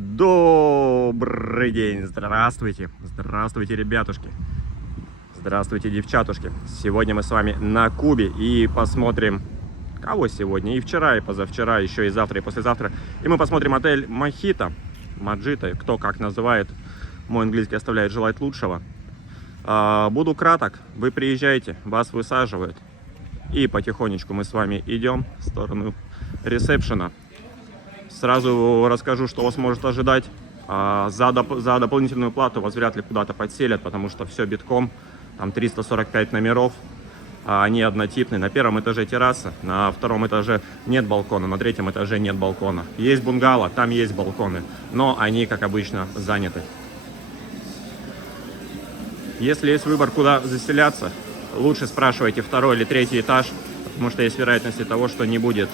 Добрый день, здравствуйте, здравствуйте, ребятушки, здравствуйте, девчатушки. Сегодня мы с вами на Кубе и посмотрим, кого сегодня, и вчера, и позавчера, еще и завтра, и послезавтра. И мы посмотрим отель Мохито, Маджита, кто как называет, мой английский оставляет желать лучшего. Буду краток, вы приезжаете, вас высаживают, и потихонечку мы с вами идем в сторону ресепшена. Сразу расскажу, что вас может ожидать. За дополнительную плату вас вряд ли куда-то подселят, потому что все битком. Там 345 номеров, они однотипные. На первом этаже терраса, на втором этаже нет балкона, на третьем этаже нет балкона. Есть бунгало, там есть балконы, но они, как обычно, заняты. Если есть выбор, куда заселяться, лучше спрашивайте второй или третий этаж, потому что есть вероятность того, что не будет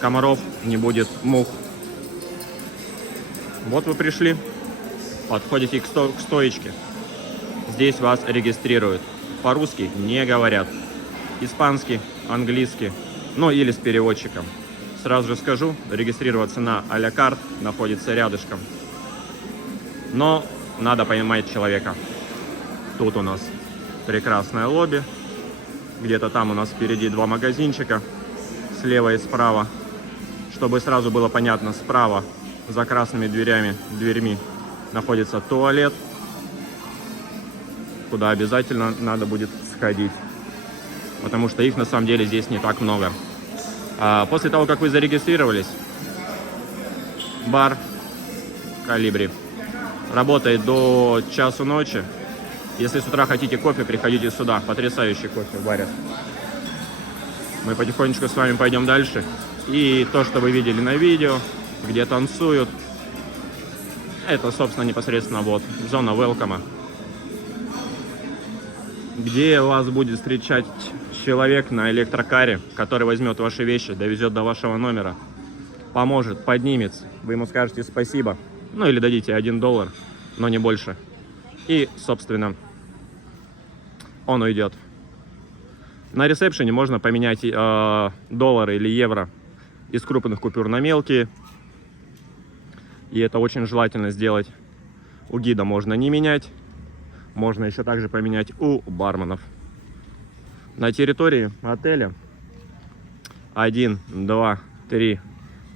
комаров, не будет мух. Вот вы пришли, подходите к стоечке, здесь вас регистрируют. По-русски не говорят, испанский, английский, ну или с переводчиком. Сразу же скажу, регистрироваться на а-ля карт находится рядышком. Но надо поймать человека. Тут у нас прекрасное лобби, где-то там у нас впереди два магазинчика, слева и справа. Чтобы сразу было понятно, справа за красными дверьми находится туалет, куда обязательно надо будет сходить, потому что их на самом деле здесь не так много. После того, как вы зарегистрировались, бар Колибри работает до часу ночи. Если с утра хотите кофе, приходите сюда, потрясающий кофе в баре. Мы потихонечку с вами пойдем дальше. И то, что вы видели на видео, где танцуют, это, собственно, непосредственно вот зона велкома, где вас будет встречать человек на электрокаре, который возьмет ваши вещи, довезет до вашего номера, поможет, поднимет, вы ему скажете спасибо, ну или дадите $1, но не больше. И, собственно, он уйдет. На ресепшене можно поменять доллары или евро из крупных купюр на мелкие. И это очень желательно сделать. У гида можно не менять. Можно еще также поменять у барменов. На территории отеля 1, 2, 3,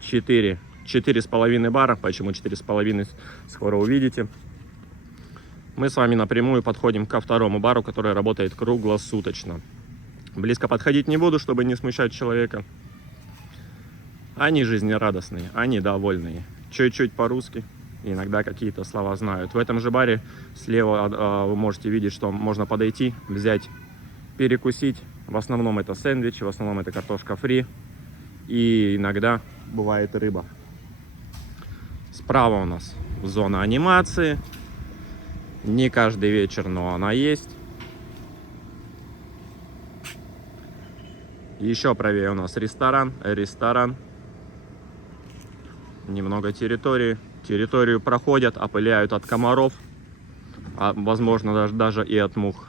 4, 4,5 бара. Почему 4,5, скоро увидите. Мы с вами напрямую подходим ко второму бару, который работает круглосуточно. Близко подходить не буду, чтобы не смущать человека. Они жизнерадостные, они довольные. Чуть-чуть по-русски, иногда какие-то слова знают. В этом же баре слева вы можете видеть, что можно подойти, взять, перекусить. В основном это сэндвичи, в основном это картошка фри. И иногда бывает рыба. Справа у нас зона анимации. Не каждый вечер, но она есть. Еще правее у нас ресторан. Немного территории. Территорию проходят, опыляют от комаров, возможно, даже и от мух.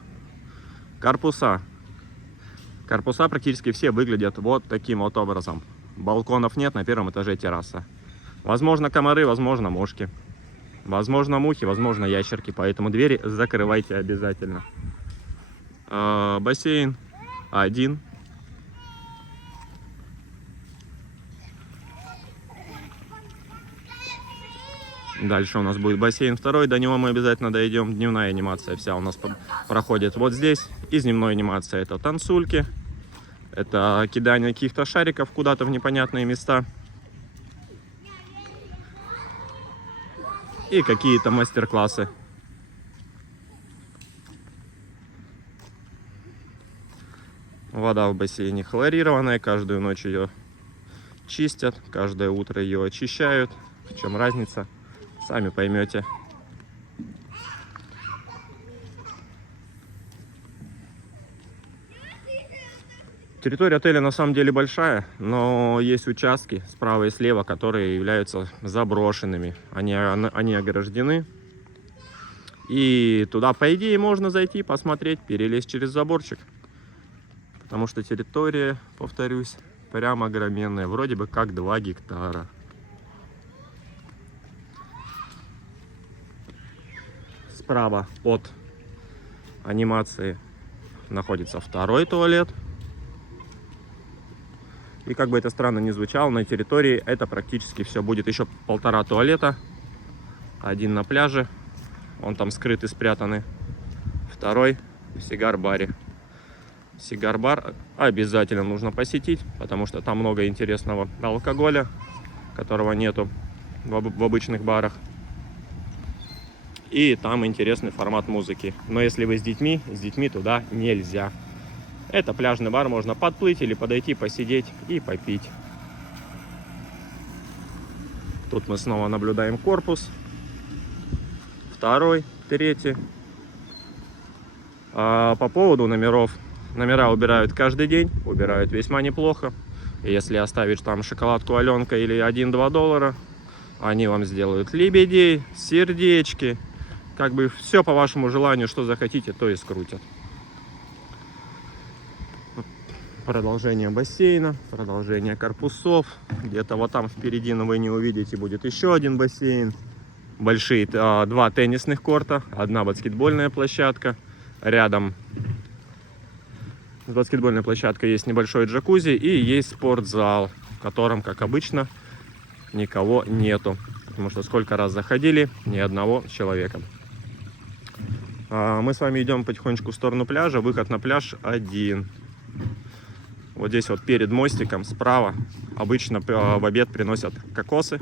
Корпуса практически все выглядят вот таким вот образом. Балконов нет, на первом этаже терраса. Возможно, комары, возможно, мошки. Возможно, мухи, возможно, ящерки. Поэтому двери закрывайте обязательно. Бассейн один. Дальше у нас будет бассейн второй, до него мы обязательно дойдем. Дневная анимация вся у нас проходит вот здесь. Из дневной анимации это танцульки, это кидание каких-то шариков куда-то в непонятные места. И какие-то мастер-классы. Вода в бассейне хлорированная, каждую ночь ее чистят, каждое утро ее очищают. В чем разница? Сами поймете. Территория отеля на самом деле большая, но есть участки справа и слева, которые являются заброшенными. Они ограждены. И туда, по идее, можно зайти, посмотреть, перелезть через заборчик. Потому что территория, повторюсь, прям огроменная. Вроде бы как 2 гектара. Справа от анимации находится второй туалет. И как бы это странно ни звучало, на территории это практически все. Будет еще 1,5 туалета. Один на пляже, он там скрыт и спрятаны. Второй в сигар-баре. Сигар-бар обязательно нужно посетить, потому что там много интересного алкоголя, которого нету в обычных барах. И там интересный формат музыки. Но если вы с детьми туда нельзя. Это пляжный бар, можно подплыть или подойти, посидеть и попить. Тут мы снова наблюдаем корпус. Второй, третий. А по поводу номеров. Номера убирают каждый день, убирают весьма неплохо. Если оставишь там шоколадку Аленка или 1-2 доллара, они вам сделают лебедей, сердечки. Как бы все по вашему желанию, что захотите, то и скрутят. Продолжение бассейна, продолжение корпусов. Где-то вот там впереди, но вы не увидите, будет еще один бассейн. Большие 2 теннисных корта, 1 баскетбольная площадка. Рядом с баскетбольной площадкой есть небольшой джакузи и есть спортзал, в котором, как обычно, никого нету. Потому что сколько раз заходили, ни одного человека. Мы с вами идем потихонечку в сторону пляжа. Выход на пляж один. Вот здесь вот перед мостиком справа обычно в обед приносят кокосы.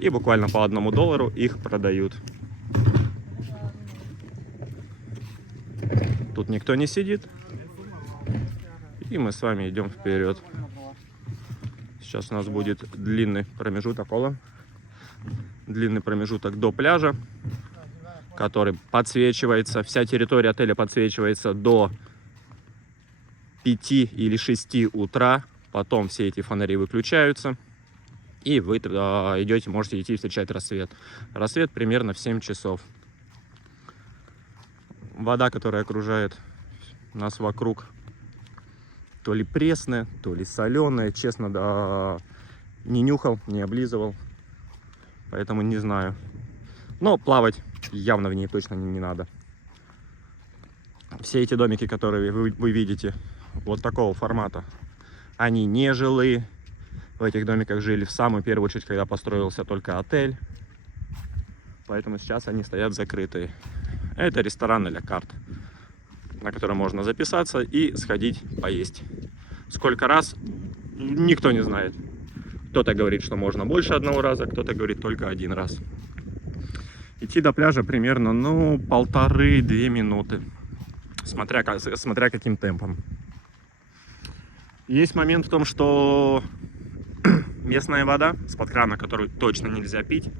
И буквально по 1 доллару их продают. Тут никто не сидит. И мы с вами идем вперед. Сейчас у нас будет длинный промежуток до пляжа, который подсвечивается. Вся территория отеля подсвечивается до 5 или 6 утра. Потом все эти фонари выключаются. И вы идете, можете идти встречать рассвет. Рассвет примерно в 7 часов. Вода, которая окружает нас вокруг, то ли пресная, то ли соленая. Честно, да, не нюхал, не облизывал. Поэтому не знаю. Но плавать явно в ней точно не надо. Все эти домики, которые вы видите, вот такого формата, они не жилые. В этих домиках жили в самую первую очередь, когда построился только отель. Поэтому сейчас они стоят закрытые. Это ресторан а-ля карт, на который можно записаться и сходить поесть. Сколько раз, никто не знает. Кто-то говорит, что можно больше 1 раза, кто-то говорит только 1 раз. Идти до пляжа примерно, 1,5-2 минуты. Смотря каким темпом. Есть момент в том, что местная вода с-под крана, которую точно нельзя пить,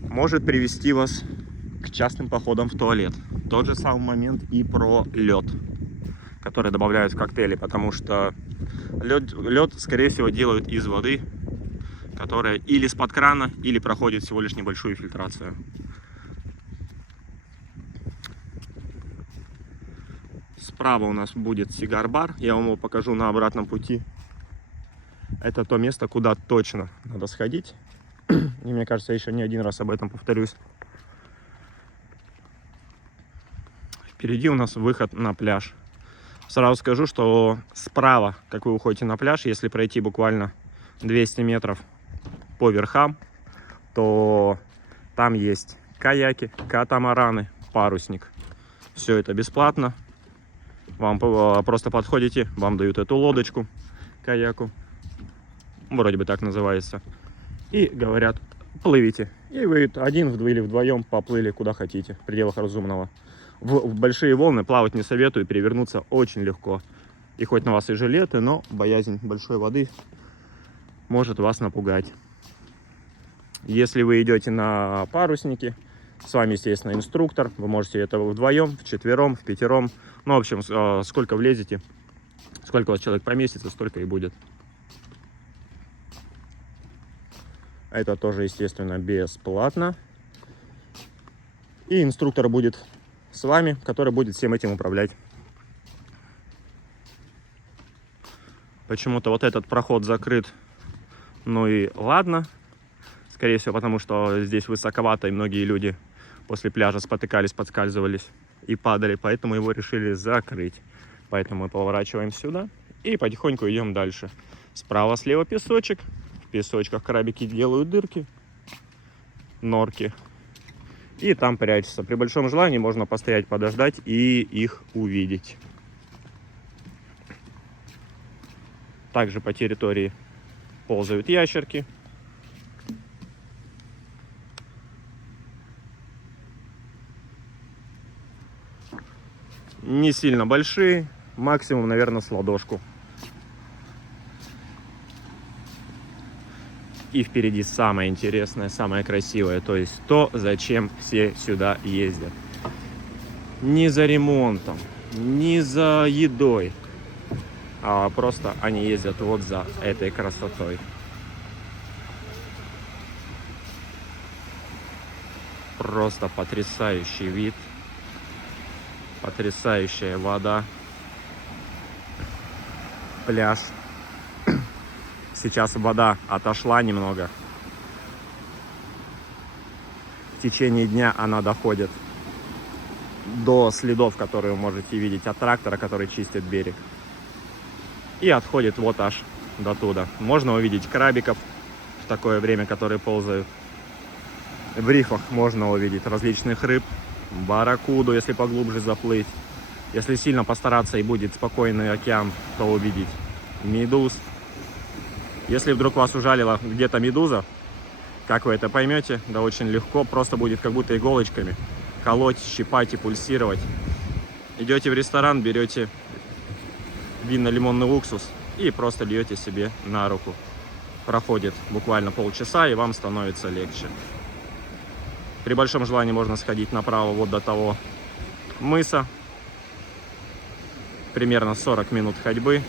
может привести вас к частым походам в туалет. Тот же самый момент и про лед, который добавляют в коктейли, потому что лед, скорее всего, делают из воды, которая или с-под крана, или проходит всего лишь небольшую фильтрацию. Справа у нас будет сигар-бар, я вам его покажу на обратном пути. Это то место, куда точно надо сходить. И мне кажется, я еще не 1 раз об этом повторюсь. Впереди у нас выход на пляж. Сразу скажу, что справа, как вы уходите на пляж, если пройти буквально 200 метров по верхам, то там есть каяки, катамараны, парусник. Все это бесплатно. Вам просто подходите, вам дают эту лодочку, каяку, вроде бы так называется, и говорят: плывите. И вы один или вдвоем поплыли куда хотите, в пределах разумного. В большие волны плавать не советую, перевернуться очень легко. И хоть на вас и жилеты, но боязнь большой воды может вас напугать. Если вы идете на паруснике, с вами, естественно, инструктор. Вы можете это вдвоем, вчетвером, впятером. Ну, в общем, сколько влезете, сколько у вас человек поместится, столько и будет. Это тоже, естественно, бесплатно. И инструктор будет с вами, который будет всем этим управлять. Почему-то вот этот проход закрыт. Ну и ладно. Скорее всего, потому что здесь высоковато, и многие люди после пляжа спотыкались, подскальзывались и падали. Поэтому его решили закрыть. Поэтому мы поворачиваем сюда и потихоньку идем дальше. Справа-слева песочек. В песочках крабики делают дырки, норки. И там прячутся. При большом желании можно постоять, подождать и их увидеть. Также по территории ползают ящерки. Не сильно большие, максимум, наверное, с ладошку. И впереди самое интересное, самое красивое, то есть то, зачем все сюда ездят. Не за ремонтом, не за едой, а просто они ездят вот за этой красотой. Просто потрясающий вид, потрясающая вода, пляж. Сейчас вода отошла немного. В течение дня она доходит до следов, которые вы можете видеть от трактора, который чистит берег. И отходит вот аж до туда. Можно увидеть крабиков в такое время, которые ползают. В рифах можно увидеть различных рыб. Барракуду, если поглубже заплыть. Если сильно постараться и будет спокойный океан, то увидеть медуз. Если вдруг вас ужалила где-то медуза, как вы это поймете? Да очень легко, просто будет как будто иголочками колоть, щипать и пульсировать. Идете в ресторан, берете винно-лимонный уксус и просто льете себе на руку. Проходит буквально полчаса, и вам становится легче. При большом желании можно сходить направо вот до того мыса. Примерно 40 минут ходьбы.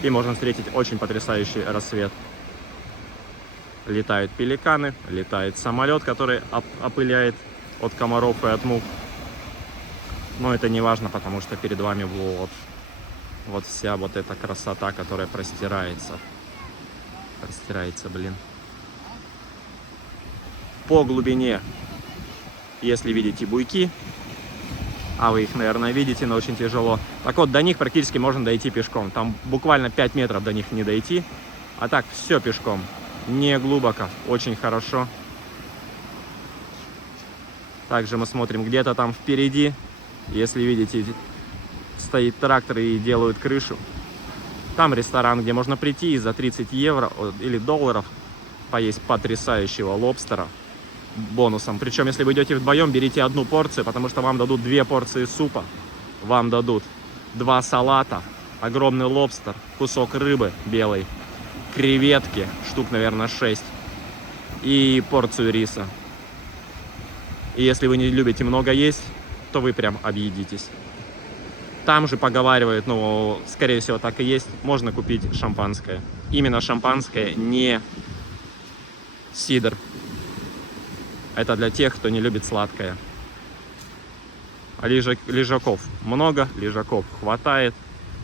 И можно встретить очень потрясающий рассвет. Летают пеликаны, летает самолет, который опыляет от комаров и от мух. Но это не важно, потому что перед вами вот вся вот эта красота, которая простирается. Простирается, блин. По глубине, если видите буйки, а вы их, наверное, видите, но очень тяжело. Так вот, до них практически можно дойти пешком. Там буквально 5 метров до них не дойти. А так, все пешком. Не глубоко, очень хорошо. Также мы смотрим где-то там впереди. Если видите, стоит трактор и делают крышу. Там ресторан, где можно прийти и за 30 евро или долларов поесть потрясающего лобстера. Бонусом. Причем, если вы идете вдвоем, берите одну порцию, потому что вам дадут 2 порции супа, вам дадут 2 салата, огромный лобстер, кусок рыбы белой, креветки, штук, наверное, 6, и порцию риса. И если вы не любите много есть, то вы прям объедитесь. Там же поговаривают, ну, скорее всего, так и есть, можно купить шампанское. Именно шампанское, не сидр. Это для тех, кто не любит сладкое. Лежаков много, лежаков хватает.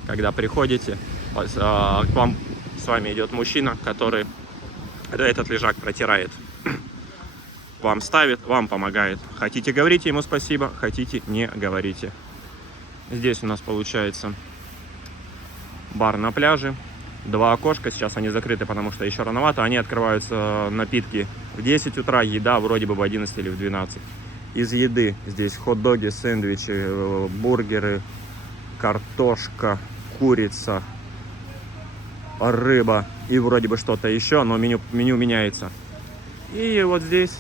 Когда приходите, к вам с вами идет мужчина, который этот лежак протирает. Вам ставит, вам помогает. Хотите, говорите ему спасибо, хотите, не говорите. Здесь у нас получается бар на пляже. 2 окошка, сейчас они закрыты, потому что еще рановато. Они открываются, напитки, в 10 утра, еда вроде бы в 11 или в 12. Из еды здесь хот-доги, сэндвичи, бургеры, картошка, курица, рыба и вроде бы что-то еще, но меню меняется. И вот здесь,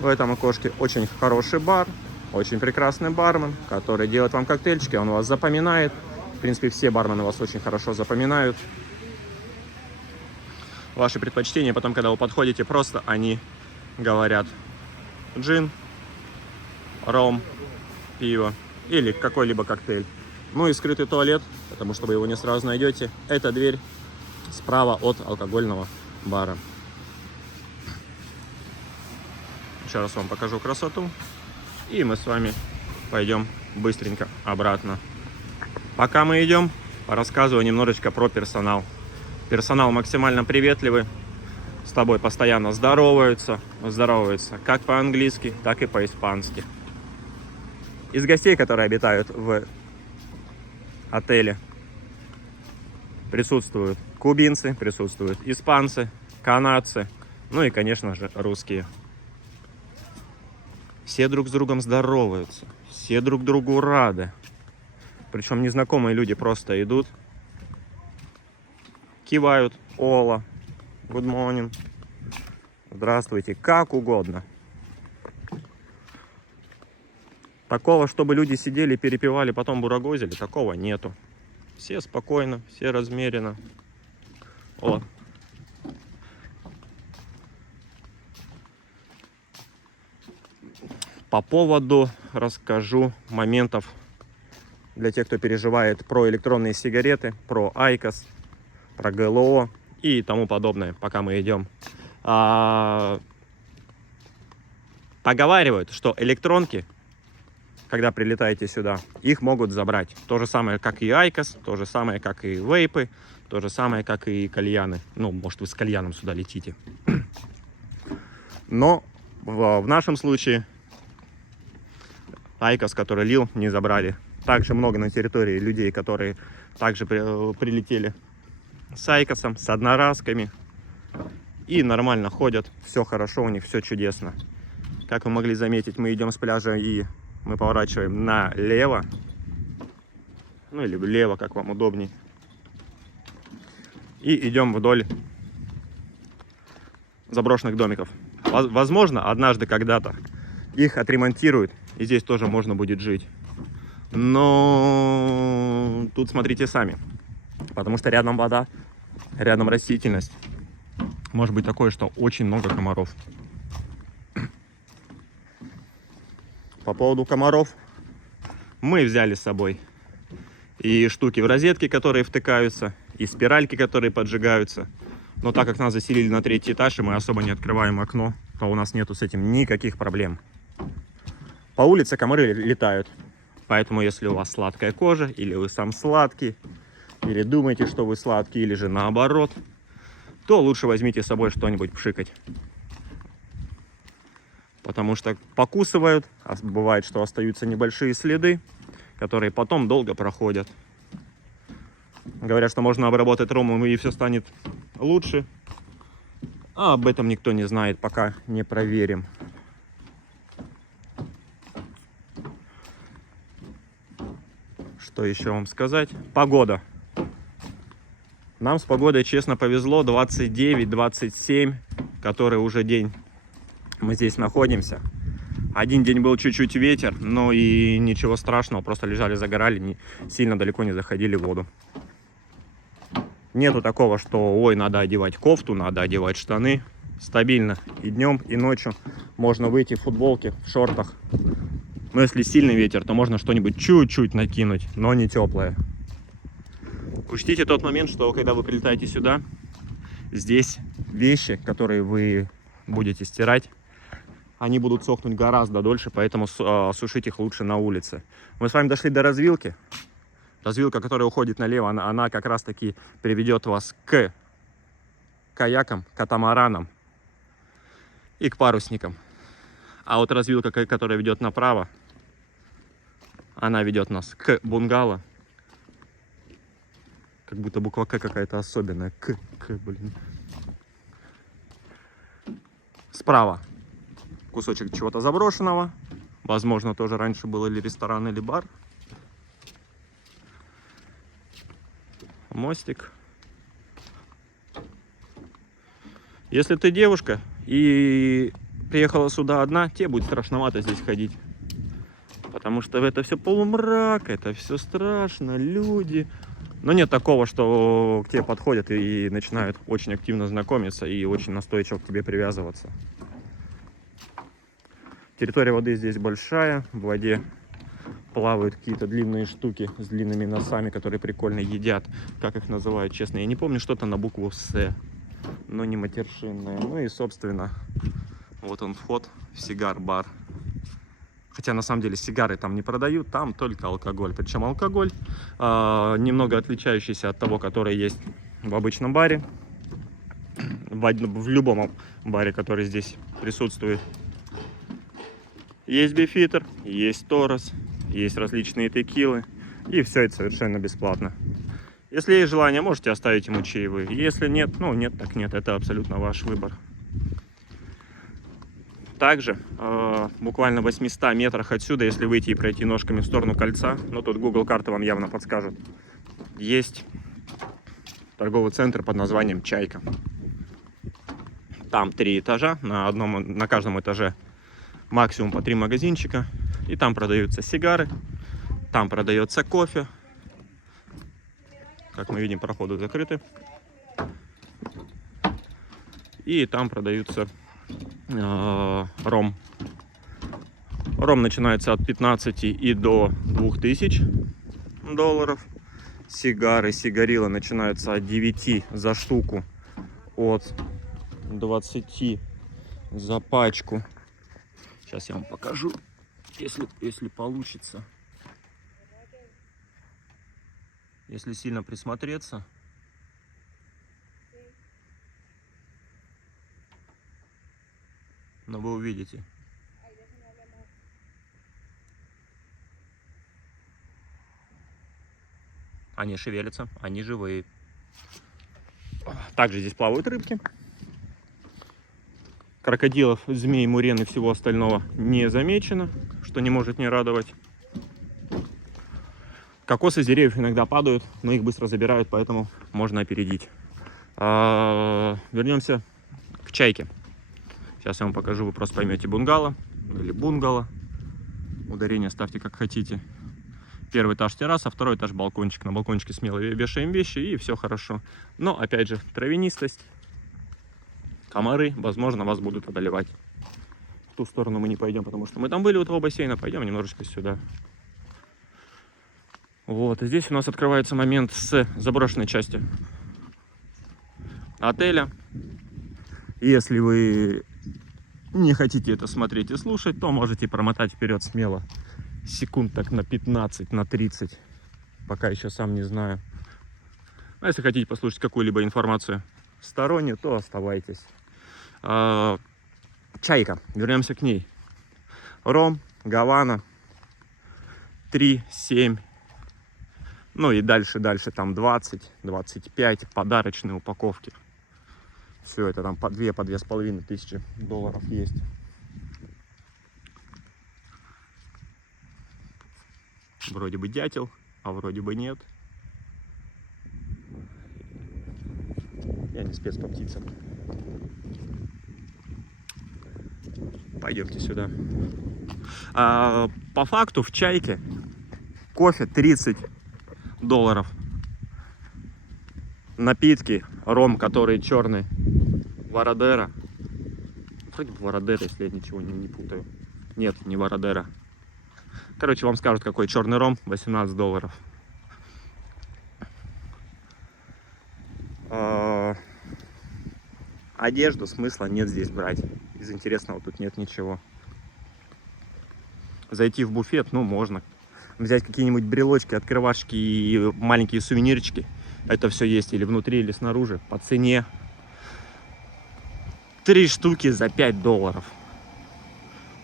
в этом окошке, очень хороший бар, очень прекрасный бармен, который делает вам коктейльчики, он вас запоминает. В принципе, все бармены вас очень хорошо запоминают. Ваши предпочтения, потом, когда вы подходите, просто они говорят джин, ром, пиво или какой-либо коктейль. Ну и скрытый туалет, потому что вы его не сразу найдете. Это дверь справа от алкогольного бара. Еще раз вам покажу красоту. И мы с вами пойдем быстренько обратно. Пока мы идем, рассказываю немножечко про персонал. Персонал максимально приветливый. с тобой постоянно здороваются, как по-английски, так и по-испански. Из гостей, которые обитают в отеле, присутствуют кубинцы, присутствуют испанцы, канадцы, ну и, конечно же, русские. Все друг с другом здороваются, все друг другу рады. Причем незнакомые люди просто идут, кивают: «Ола», «Good morning», «Здравствуйте», как угодно. Такого, чтобы люди сидели, перепевали, потом бурагозили, такого нету. Все спокойно, все размеренно. О. По поводу расскажу моментов для тех, кто переживает про электронные сигареты, про Айкос, про ГЛО и тому подобное, пока мы идем. Поговаривают, что электронки, когда прилетаете сюда, их могут забрать. То же самое, как и Айкос, то же самое, как и вейпы, то же самое, как и кальяны. Ну, может, вы с кальяном сюда летите. Но в нашем случае Айкос, который лил, не забрали. Также много на территории людей, которые также прилетели с Айкосом, с одноразками. И нормально ходят, все хорошо у них, все чудесно. Как вы могли заметить, мы идем с пляжа и мы поворачиваем налево. Ну или влево, как вам удобней. И идем вдоль заброшенных домиков. Возможно, однажды когда-то их отремонтируют, и здесь тоже можно будет жить. Но тут смотрите сами. Потому что рядом вода, рядом растительность. Может быть такое, что очень много комаров. По поводу комаров, мы взяли с собой и штуки в розетке, которые втыкаются, и спиральки, которые поджигаются. Но так как нас заселили на 3-й этаж, и мы особо не открываем окно, то у нас нету с этим никаких проблем. По улице комары летают. Поэтому, если у вас сладкая кожа, или вы сам сладкий, или думаете, что вы сладкий, или же наоборот, то лучше возьмите с собой что-нибудь пшикать. Потому что покусывают, а бывает, что остаются небольшие следы, которые потом долго проходят. Говорят, что можно обработать ромом, и все станет лучше. А об этом никто не знает, пока не проверим. Что еще вам сказать? Погода. Нам с погодой, честно, повезло. 29-27, который уже день мы здесь находимся. Один день был чуть-чуть ветер, но и ничего страшного. Просто лежали, загорали, сильно далеко не заходили в воду. Нету такого, что ой, надо одевать кофту, надо одевать штаны. Стабильно и днем, и ночью можно выйти в футболке, в шортах. Но если сильный ветер, то можно что-нибудь чуть-чуть накинуть, но не теплое. Учтите тот момент, что когда вы прилетаете сюда, здесь вещи, которые вы будете стирать, они будут сохнуть гораздо дольше, поэтому сушить их лучше на улице. Мы с вами дошли до развилки. Развилка, которая уходит налево, она как раз таки приведет вас к каякам, катамаранам и к парусникам. А вот развилка, которая ведет направо, она ведет нас к бунгало. Как будто буква К какая-то особенная. Блин. Справа кусочек чего-то заброшенного. Возможно, тоже раньше был или ресторан, или бар. Мостик. Если ты девушка и приехала сюда одна, тебе будет страшновато здесь ходить. Потому что это все полумрак, это все страшно, люди. Но нет такого, что к тебе подходят и начинают очень активно знакомиться и очень настойчиво к тебе привязываться. Территория воды здесь большая, в воде плавают какие-то длинные штуки с длинными носами, которые прикольно едят. Как их называют, честно, я не помню, что-то на букву С, но не матершинное. Ну и, собственно, вот он вход в сигар-бар. Хотя, на самом деле, сигары там не продают, там только алкоголь. Причем алкоголь немного отличающийся от того, который есть в обычном баре. В в любом баре, который здесь присутствует. Есть бифитер, есть торос, есть различные текилы. И все это совершенно бесплатно. Если есть желание, можете оставить ему чаевые. Если нет, ну нет, так нет. Это абсолютно ваш выбор. Также буквально в 800 метрах отсюда, если выйти и пройти ножками в сторону кольца, ну тут Google карты вам явно подскажут, есть торговый центр под названием «Чайка». Там 3 этажа, на каждом этаже максимум по 3 магазинчика. И там продаются сигары, там продается кофе. Как мы видим, проходы закрыты. И там продаются ром. Ром начинается от 15 и до 2000 долларов. Сигары, сигарилы начинаются от 9 за штуку, от 20 за пачку. Сейчас я вам покажу, если получится. Если сильно присмотреться. Но вы увидите. Они шевелятся, они живые. Также здесь плавают рыбки. Крокодилов, змей, мурен и всего остального не замечено, что не может не радовать. Кокосы с деревьев иногда падают, но их быстро забирают, поэтому можно опередить. Вернемся к чайке. Сейчас я вам покажу, вы просто поймете бунгало или бунгало. Ударение ставьте как хотите. Первый этаж терраса, второй этаж балкончик. На балкончике смело вешаем вещи и все хорошо. Но опять же травянистость, комары, возможно, вас будут одолевать. В ту сторону мы не пойдем, потому что мы там были у того бассейна. Пойдем немножечко сюда. Вот, и здесь у нас открывается момент с заброшенной части отеля. Если вы не хотите это смотреть и слушать, то можете промотать вперед смело. Секунд так на 15, на 30. Пока еще сам не знаю. А если хотите послушать какую-либо информацию стороннюю, то оставайтесь. Чайка. Вернемся к ней. Ром, Гавана. 3, 7. Ну и дальше там 20, 25. Подарочные упаковки. Все это там по 2, по 2,5 тысячи долларов есть. Вроде бы дятел, а вроде бы нет. Я не спец по птицам. Пойдемте сюда. По факту в чайке кофе 30 долларов. Напитки, ром, который черный, Вородера. Вроде бы Вородера, если я ничего не путаю. Нет, не Вородера. Короче, вам скажут, какой черный ром, 18 долларов. Одежду смысла нет здесь брать. Из интересного тут нет ничего. Зайти в буфет, ну, можно. Взять какие-нибудь брелочки, открывашки и маленькие сувенирчики. Это все есть или внутри, или снаружи. По цене 3 штуки за 5 долларов.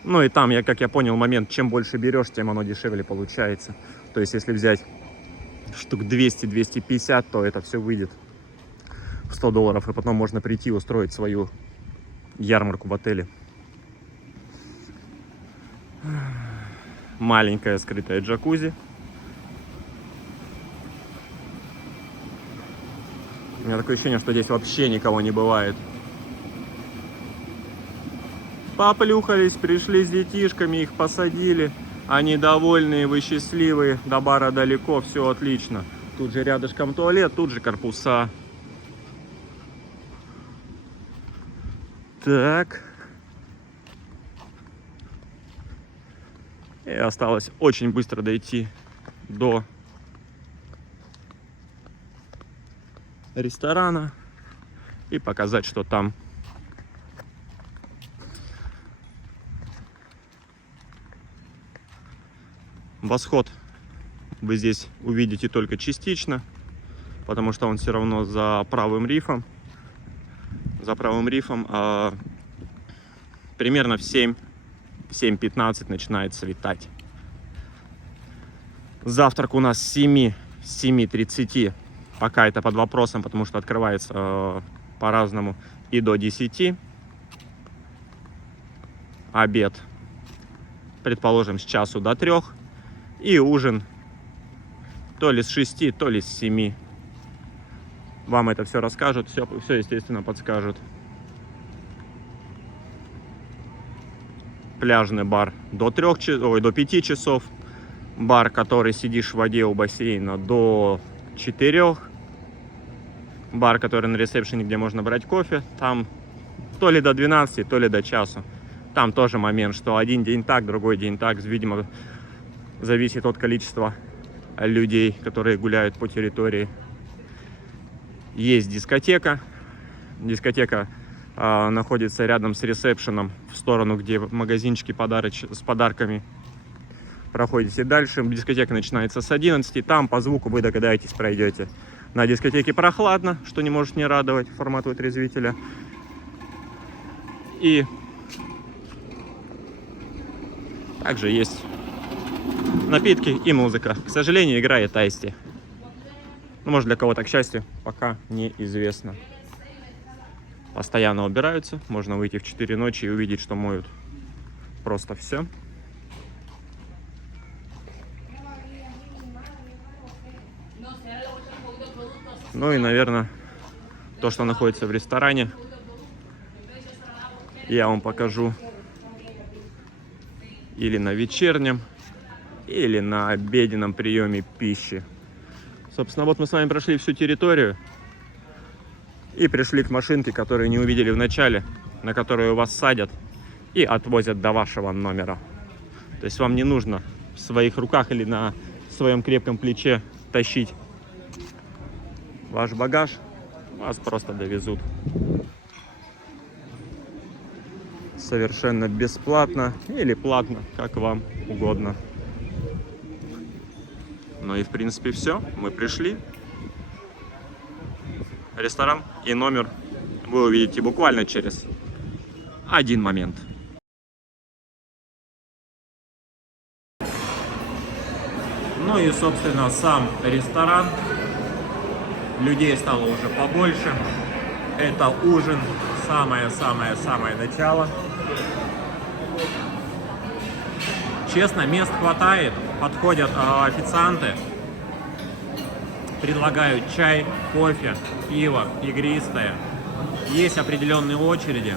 Ну и там, как я понял, момент, чем больше берешь, тем оно дешевле получается. То есть, если взять штук 200-250, то это все выйдет в 100 долларов. И потом можно прийти и устроить свою ярмарку в отеле. Маленькая скрытая джакузи. У меня такое ощущение, что здесь вообще никого не бывает. Поплюхались, пришли с детишками, их посадили. Они довольные, вы счастливые. До бара далеко, все отлично. Тут же рядышком туалет, тут же корпуса. Так. И осталось очень быстро дойти до ресторана и показать, что там. Восход вы здесь увидите только частично, потому что он все равно за правым рифом. за правым рифом. Примерно в 7:15 начинает светать. Завтрак у нас с 7:30. Пока это под вопросом, потому что открывается по-разному и до 10. Обед, предположим, с часу до 3. И ужин то ли с 6, то ли с 7. Вам это все расскажут, все естественно подскажут. Пляжный бар до 5 часов. Бар, который сидишь в воде у бассейна, до 4. Бар, который на ресепшене, где можно брать кофе, там то ли до 12, то ли до часу. Там тоже момент, что один день так, другой день так. Видимо, зависит от количества людей, которые гуляют по территории. Есть дискотека. Дискотека находится рядом с ресепшеном, в сторону, где магазинчики с подарками. Проходите дальше. Дискотека начинается с 11. Там по звуку вы догадаетесь, пройдете. На дискотеке прохладно, что не может не радовать, формат вытрезвителя. И также есть напитки и музыка. К сожалению, играет Аисти. Ну, может, для кого-то, к счастью, пока неизвестно. Постоянно убираются. Можно выйти в 4 ночи и увидеть, что моют просто все. Ну и, наверное, то, что находится в ресторане, я вам покажу или на вечернем, или на обеденном приеме пищи. Собственно, вот мы с вами прошли всю территорию и пришли к машинке, которую не увидели в начале, на которую вас садят и отвозят до вашего номера. То есть вам не нужно в своих руках или на своем крепком плече тащить ваш багаж, вас просто довезут совершенно бесплатно или платно, как вам угодно. Ну и в принципе все, мы пришли. Ресторан и номер вы увидите буквально через 1 момент. Ну и, собственно, сам ресторан. Людей стало уже побольше. Это ужин, самое-самое-самое начало. Честно, мест хватает. Подходят официанты, предлагают чай, кофе, пиво, игристое. Есть определенные очереди,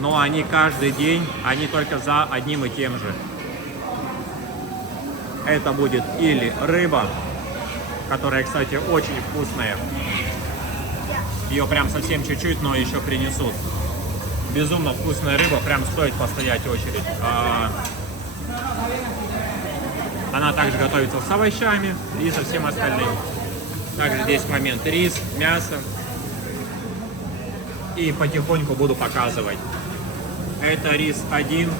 но они каждый день, они только за одним и тем же. Это будет или рыба, которая, кстати, очень вкусная. Ее прям совсем чуть-чуть, но еще принесут. Безумно вкусная рыба, прям стоит постоять очередь. Она также готовится с овощами и со всем остальным. Также здесь момент рис, мясо. И потихоньку буду показывать. Это рис 1.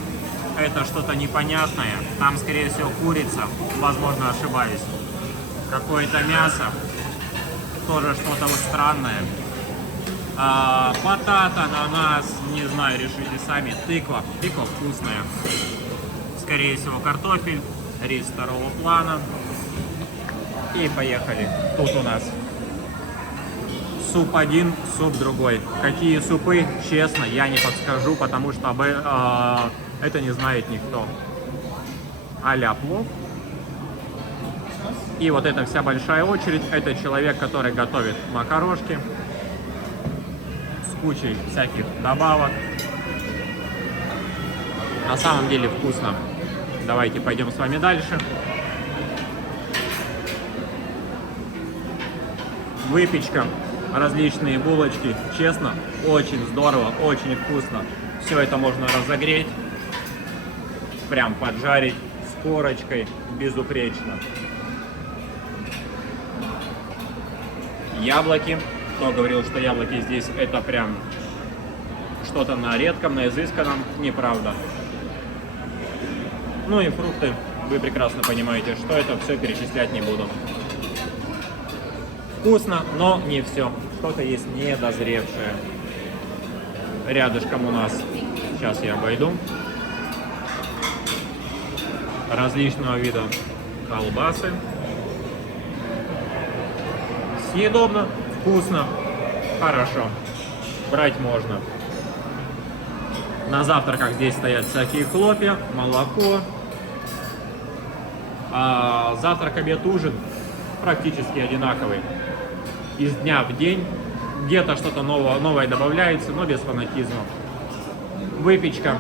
Это что-то непонятное. Там, скорее всего, курица. Возможно, ошибаюсь. Какое-то мясо. Тоже что-то вот странное. Батат, ананас. Не знаю, решите сами. Тыква. Тыква вкусная. Скорее всего, картофель. Рис 2-го плана. И поехали. Тут у нас суп один, суп другой. Какие супы, честно, я не подскажу, потому что это не знает никто. А-ля плов. И вот эта вся большая очередь, это человек, который готовит макарошки с кучей всяких добавок. На самом деле вкусно. Давайте пойдем с вами дальше. Выпечка, различные булочки. Честно, очень здорово, очень вкусно. Все это можно разогреть, прям поджарить с корочкой, безупречно. Яблоки. Кто говорил, что яблоки здесь это прям что-то на редком, на изысканном, неправда. Ну и фрукты, вы прекрасно понимаете, что это, все перечислять не буду. Вкусно, но не все. Что-то есть недозревшее. рядышком у нас, сейчас я обойду, различного вида колбасы. Съедобно, вкусно, хорошо. Брать можно. На завтраках здесь стоят всякие хлопья, молоко. А завтрак, обед, ужин практически одинаковый. Из дня в день где-то что-то новое добавляется, но без фанатизма. Выпечка,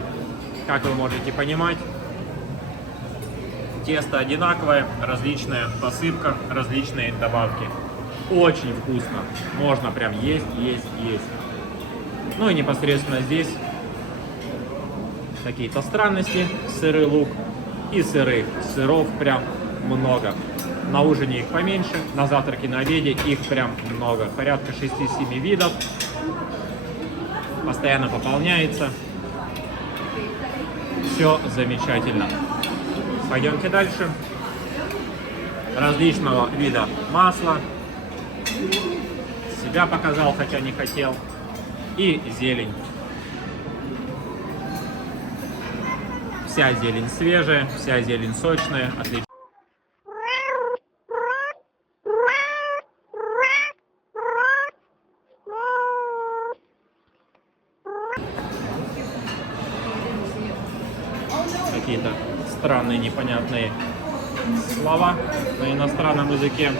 как вы можете понимать, тесто одинаковое, различная посыпка, различные добавки. Очень вкусно. Можно прям есть. Ну и непосредственно здесь какие-то странности. Сырый лук и сыры. Сыров прям много. На ужине их поменьше, на завтраке, на обеде их прям много. Порядка 6-7 видов. Постоянно пополняется. Все замечательно. Пойдемте дальше. Различного вида масла. Себя показал, хотя не хотел. И зелень. Вся зелень свежая, вся зелень сочная, отлично. Какие-то странные, непонятные слова на иностранном языке.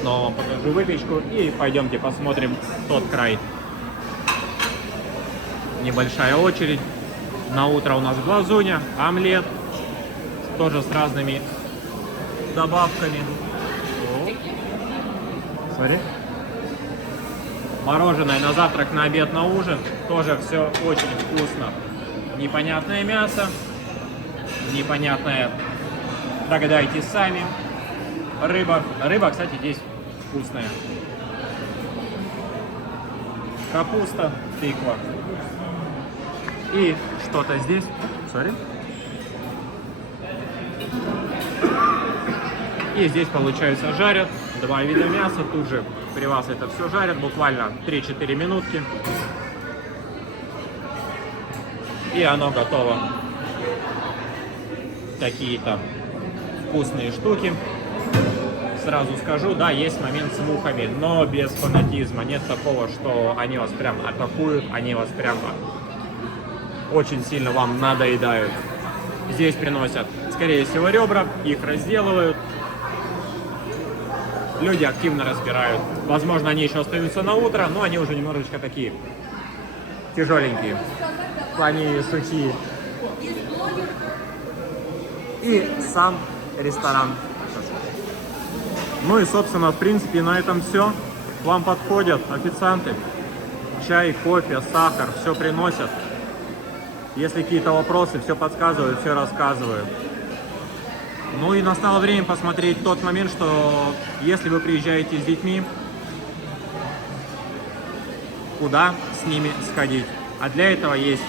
Снова вам покажу выпечку и пойдемте посмотрим тот край. Небольшая очередь. На утро у нас глазуня, омлет, тоже с разными добавками. Смотри. Мороженое на завтрак, на обед, на ужин. Тоже все очень вкусно. Непонятное мясо, непонятное, догадайтесь сами. Рыба. Рыба, кстати, здесь вкусная. Капуста, тыква. И что-то здесь. Sorry. И здесь, получается, жарят. Два вида мяса. Тут же при вас это все жарят. Буквально 3-4 минутки. И оно готово. Какие-то вкусные штуки. Сразу скажу, да, есть момент с мухами, но без фанатизма. Нет такого, что они вас прям атакуют, они вас прям очень сильно вам надоедают. Здесь приносят, скорее всего, ребра, их разделывают. Люди активно разбирают. Возможно, они еще остаются на утро, но они уже немножечко такие тяжеленькие. Они сухие. И сам ресторан. Ну и, собственно, в принципе, на этом все. К вам подходят официанты. Чай, кофе, сахар, все приносят. Если какие-то вопросы, все подсказывают, все рассказывают. Ну и настало время посмотреть тот момент, что если вы приезжаете с детьми, куда с ними сходить. А для этого есть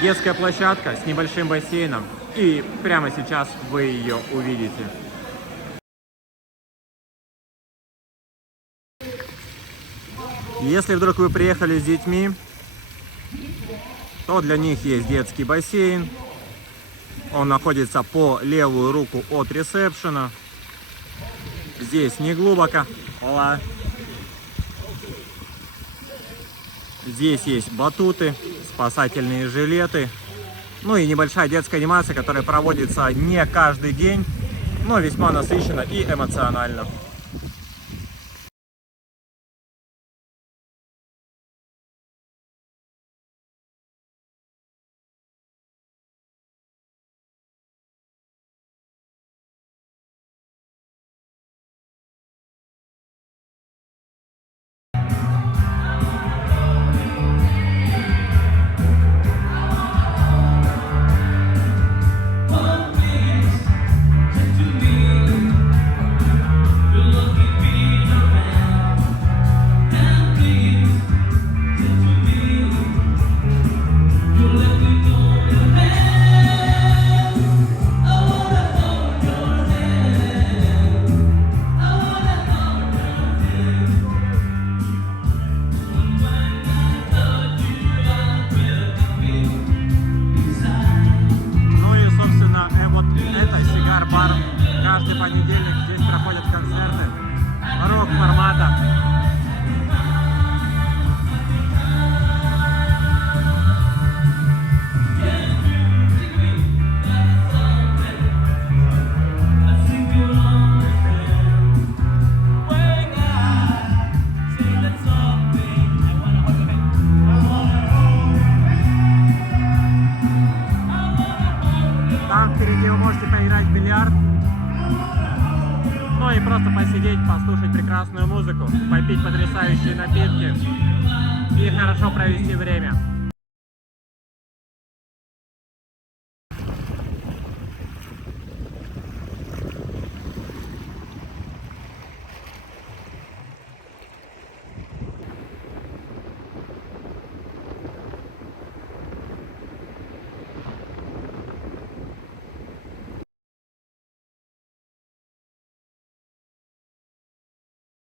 детская площадка с небольшим бассейном. И прямо сейчас вы ее увидите. Если вдруг вы приехали с детьми, то для них есть детский бассейн. Он находится по левую руку от ресепшена. Здесь не глубоко. Здесь есть батуты, спасательные жилеты. Ну и небольшая детская анимация, которая проводится не каждый день, но весьма насыщенно и эмоционально. поиграть в бильярд. Ну и просто посидеть, послушать прекрасную музыку, попить потрясающие напитки и хорошо провести время.